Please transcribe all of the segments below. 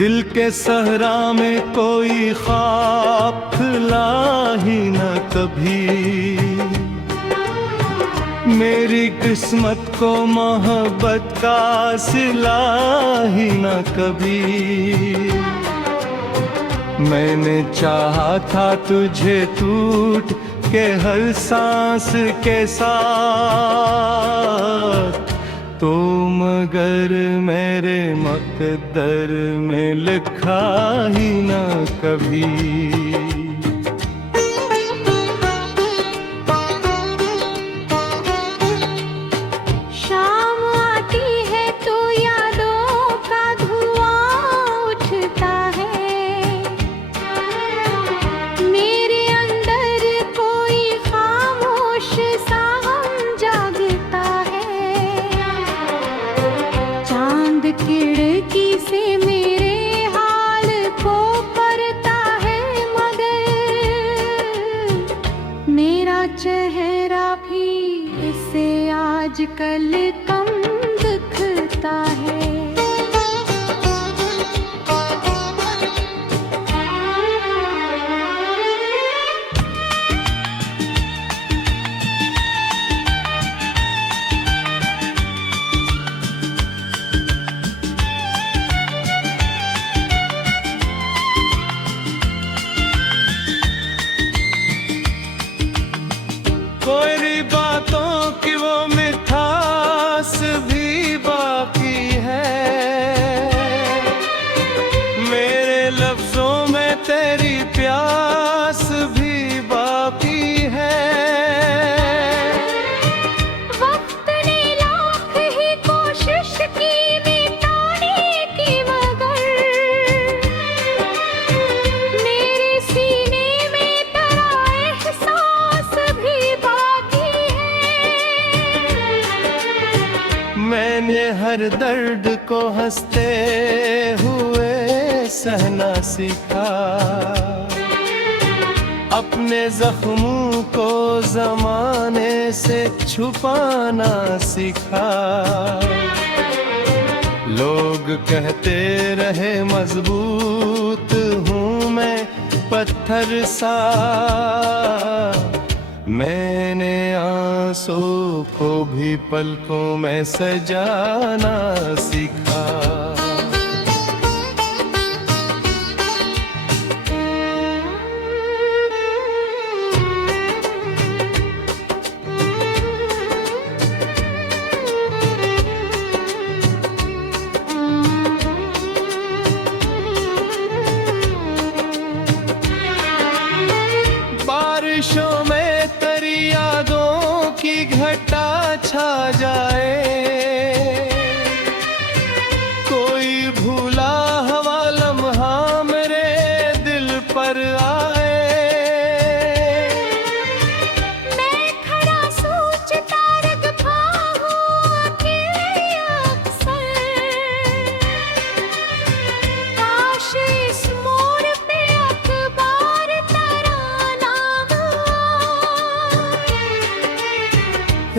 दिल के सहरा में कोई ख्वाब खिला ही न कभी, मेरी किस्मत को मोहब्बत का सिला ही न कभी। मैंने चाहा था तुझे टूट के हर सांस के साथ, तो मगर मेरे मकद्दर में लिखा ही न कभी। खिड़की से मेरे हाल को पढ़ता है, मगर मेरा चेहरा भी इसे आजकल कम दिखता है। कोई बातों की वो मिठास भी बाकी है, मेरे लफ्जों में तेरी प्यास भी बाकी है। वक्त ने लाख ही कोशिश की मिटाने की, मगर मेरे सीने में तेरा एहसास भी बाकी है। मैंने हर दर्द को हंसते हुए सहना सीखा, अपने जख्मों को जमाने से छुपाना सीखा। लोग कहते रहे मजबूत हूँ मैं पत्थर सा, मैंने आंसू को भी पलकों में सजाना सीखा। बारिशों में तेरी यादों की घटा छा जाए, कोई भूला हुआ लम्हा मेरे दिल पर आए। मैं खड़ा सोचता रखता हूँ अकेले अक्सर, काश इस मोड़ पे अखबार तराना हो।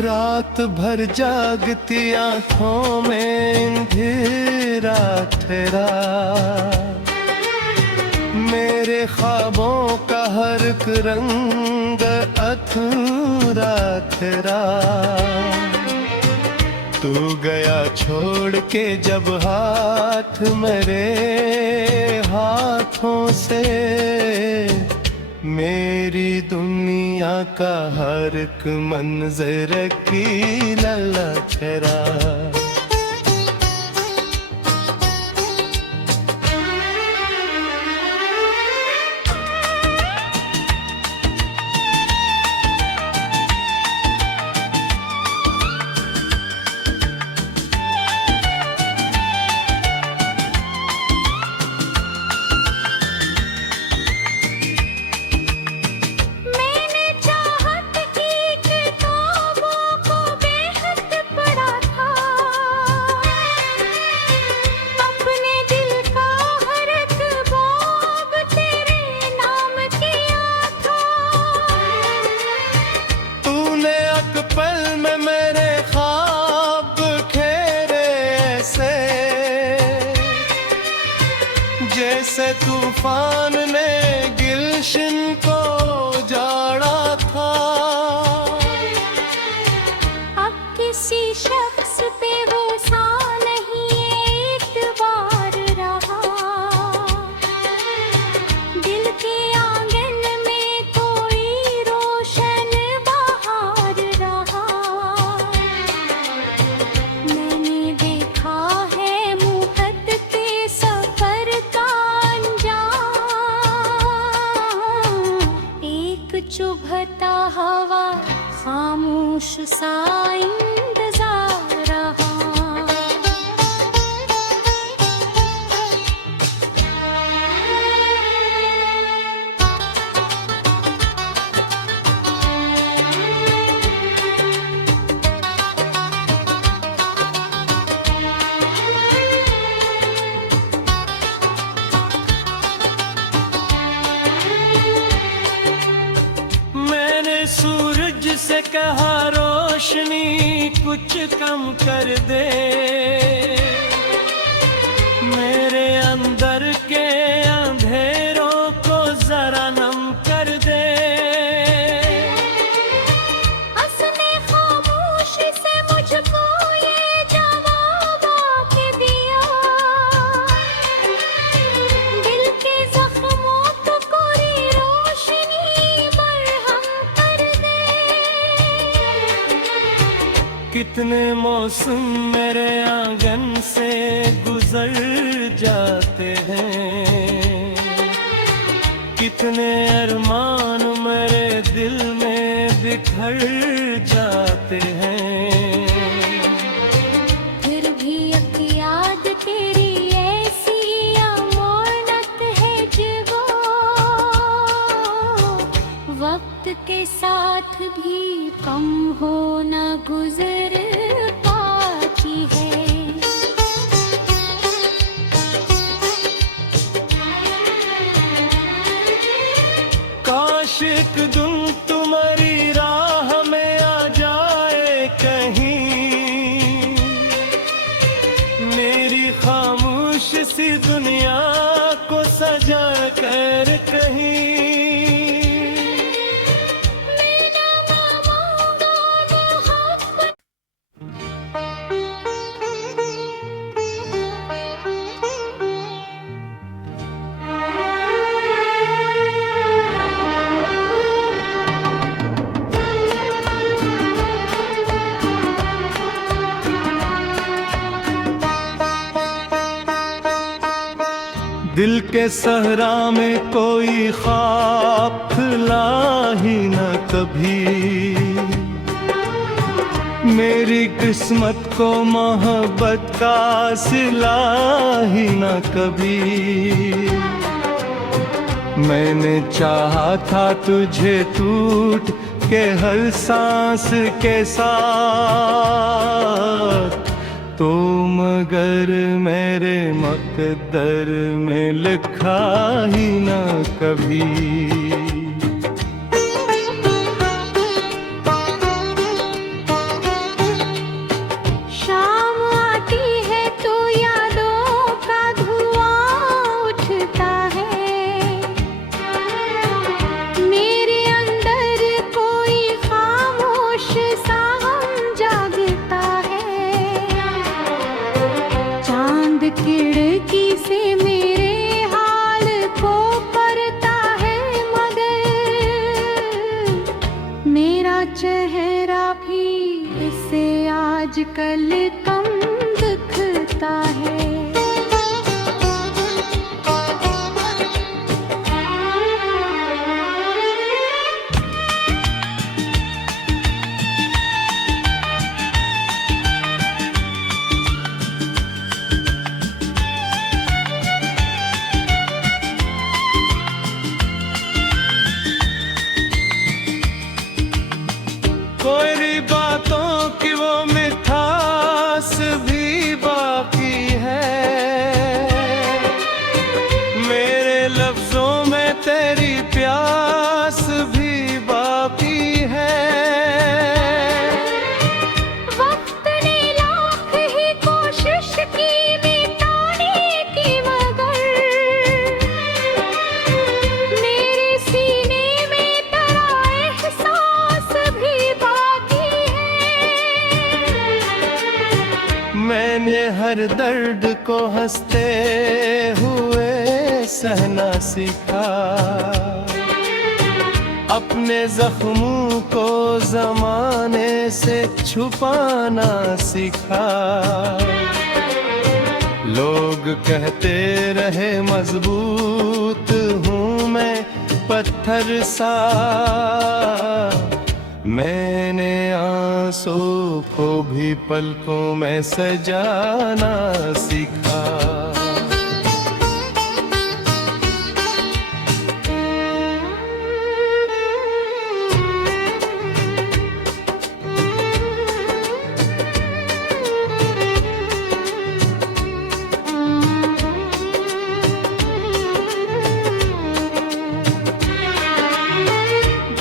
रात भर जागती आंखों में अंधेरा ठहरा, मेरे ख्वाबों का हर एक रंग अधूरा ठहरा। तू गया छोड़ के जब हाथ मेरे हाथों से, मेरी दुनिया का हर एक मंजर की ललचरा। मैंने चाहत की किताबों को बेहद पढ़ा था, तूफान ने गुलशन को जाड़ा था। अब किसी शख्स पे गुस्सा नहीं एतबार रहा, दिल के आंगन में कोई रोशन बहार रहा। मैंने देखा है मुहत के सफर का अंजाम, एक चुभता हवा खामोश सा इंतजार रहा। मैंने सूरज से कहा रोशनी कुछ कम कर दे, मेरे अंदर के अंधेरों को जरा नम कर दे। उसने खामोशी से मुझको ये जवाब आके दिया, दिल के जख्मों को कोई रोशनी मरहम कर दे। कितने मौसम मेरे आंगन से गुजर जाते हैं, कितने अरमान मेरे दिल में बिखर जाते हैं। फिर भी एक याद तेरी ऐसी अमानत है जिगो, वक्त के साथ भी कम हो न गुजर पाती है। काश एक दिन तुम्हारी राह में आ जाए कहीं, मेरी खामोश सी दुनिया को सजा कर कहीं। दिल के सहरा में कोई ख्वाब खिला ही न कभी, मेरी किस्मत को मोहब्बत का सिला ही न कभी। मैंने चाहा था तुझे टूट के हर सांस के साथ, तो मगर मेरे मकद्दर में लिखा ही न कभी। शाम आती है तो यादों का धुआं उठता है, मेरे अंदर कोई खामोश सा गम जागता है। चांद खिड़की से मेरे हाल को पढ़ता है, मगर मेरा चेहरा भी इसे आजकल कम दिखता है। कोई बातों की वो मिठास ये हर दर्द को हंसते हुए सहना सीखा, अपने जख्मों को जमाने से छुपाना सीखा। लोग कहते रहे मजबूत हूँ मैं पत्थर सा, मैंने आंसू को भी पलकों में सजाना सीखा।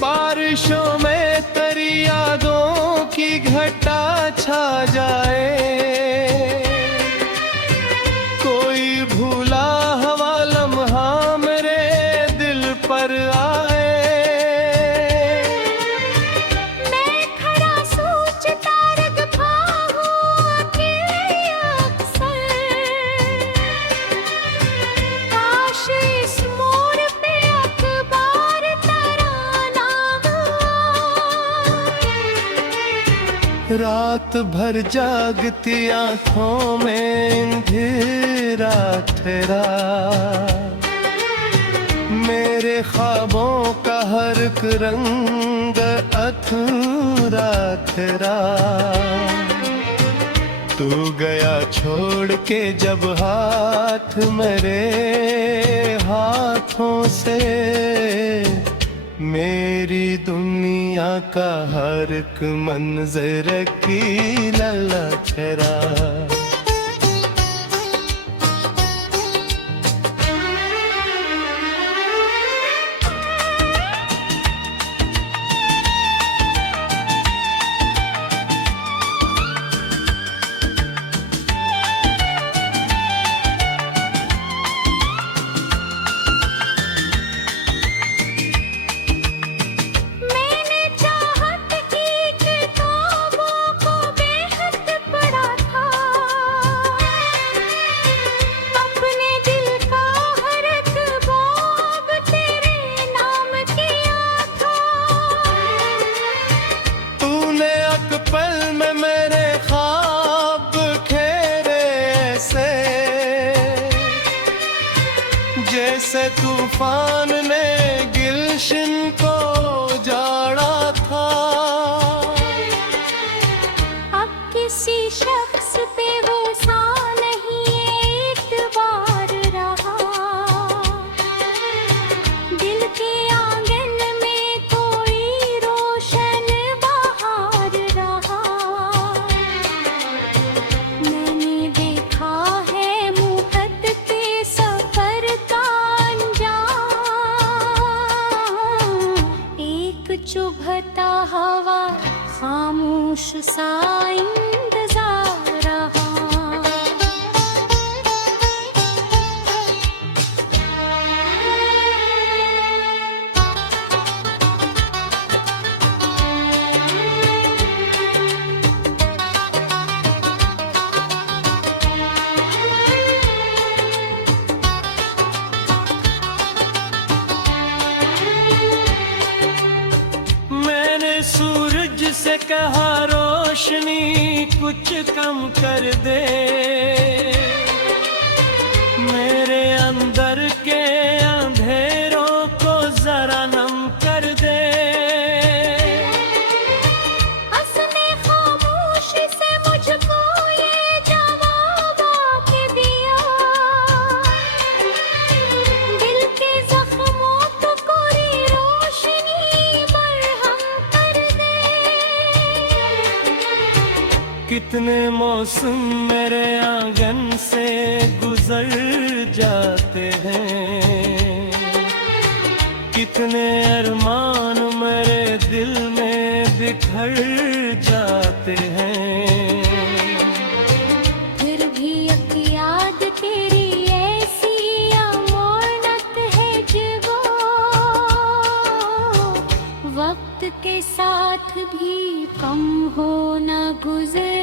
बारिशों में तेरी यादों की घटा छा जाए, कोई भूला हुआ लम्हा मेरे दिल पर आए। मैं खड़ा सोचता रखा हूँ कि अक्सर, काश इस मोड़ पे अखबार तराना हो। रात भर जागती आंखों में अंधेरा ठहरा, मेरे ख्वाबों का हर एक रंग अधूरा ठहरा। तू गया छोड़ के जब हाथ मेरे हाथों से, मेरी दुनिया का हर एक मंजर की लला ठहरा। मैंने चाहत की किताबों को बेहद पढ़ा था, अपने दिल का हर एक बाब तेरे नाम किया था। तूने एक पल में मेरे ख्वाब खेरे से, जैसे तूफान ने गुलशन को जाड़ा था। अब किसी शख्स पे गुस्सा नहीं एतबार रहा, दिल के आंगन में कोई रोशन बहार रहा। मैंने देखा है मुहब्बत के सफर का अंजाम, एक चुभता हवा खामोश सा इंतजार रहा। मैंने सूरज से कहा रोशनी कुछ कम कर दे, मेरे अंदर के अंधेरों को जरा नम कर दे। उसने खामोशी से मुझको ये जवाब आके दिया, दिल के जख्मों को कोई रोशनी मरहम कर दे। कितने मौसम मेरे आंगन से गुजर जाते हैं, कितने अरमान मेरे दिल में बिखर जाते हैं। फिर भी एक याद तेरी ऐसी अमानत है जिगो, वक्त के साथ भी कम हो न गुजर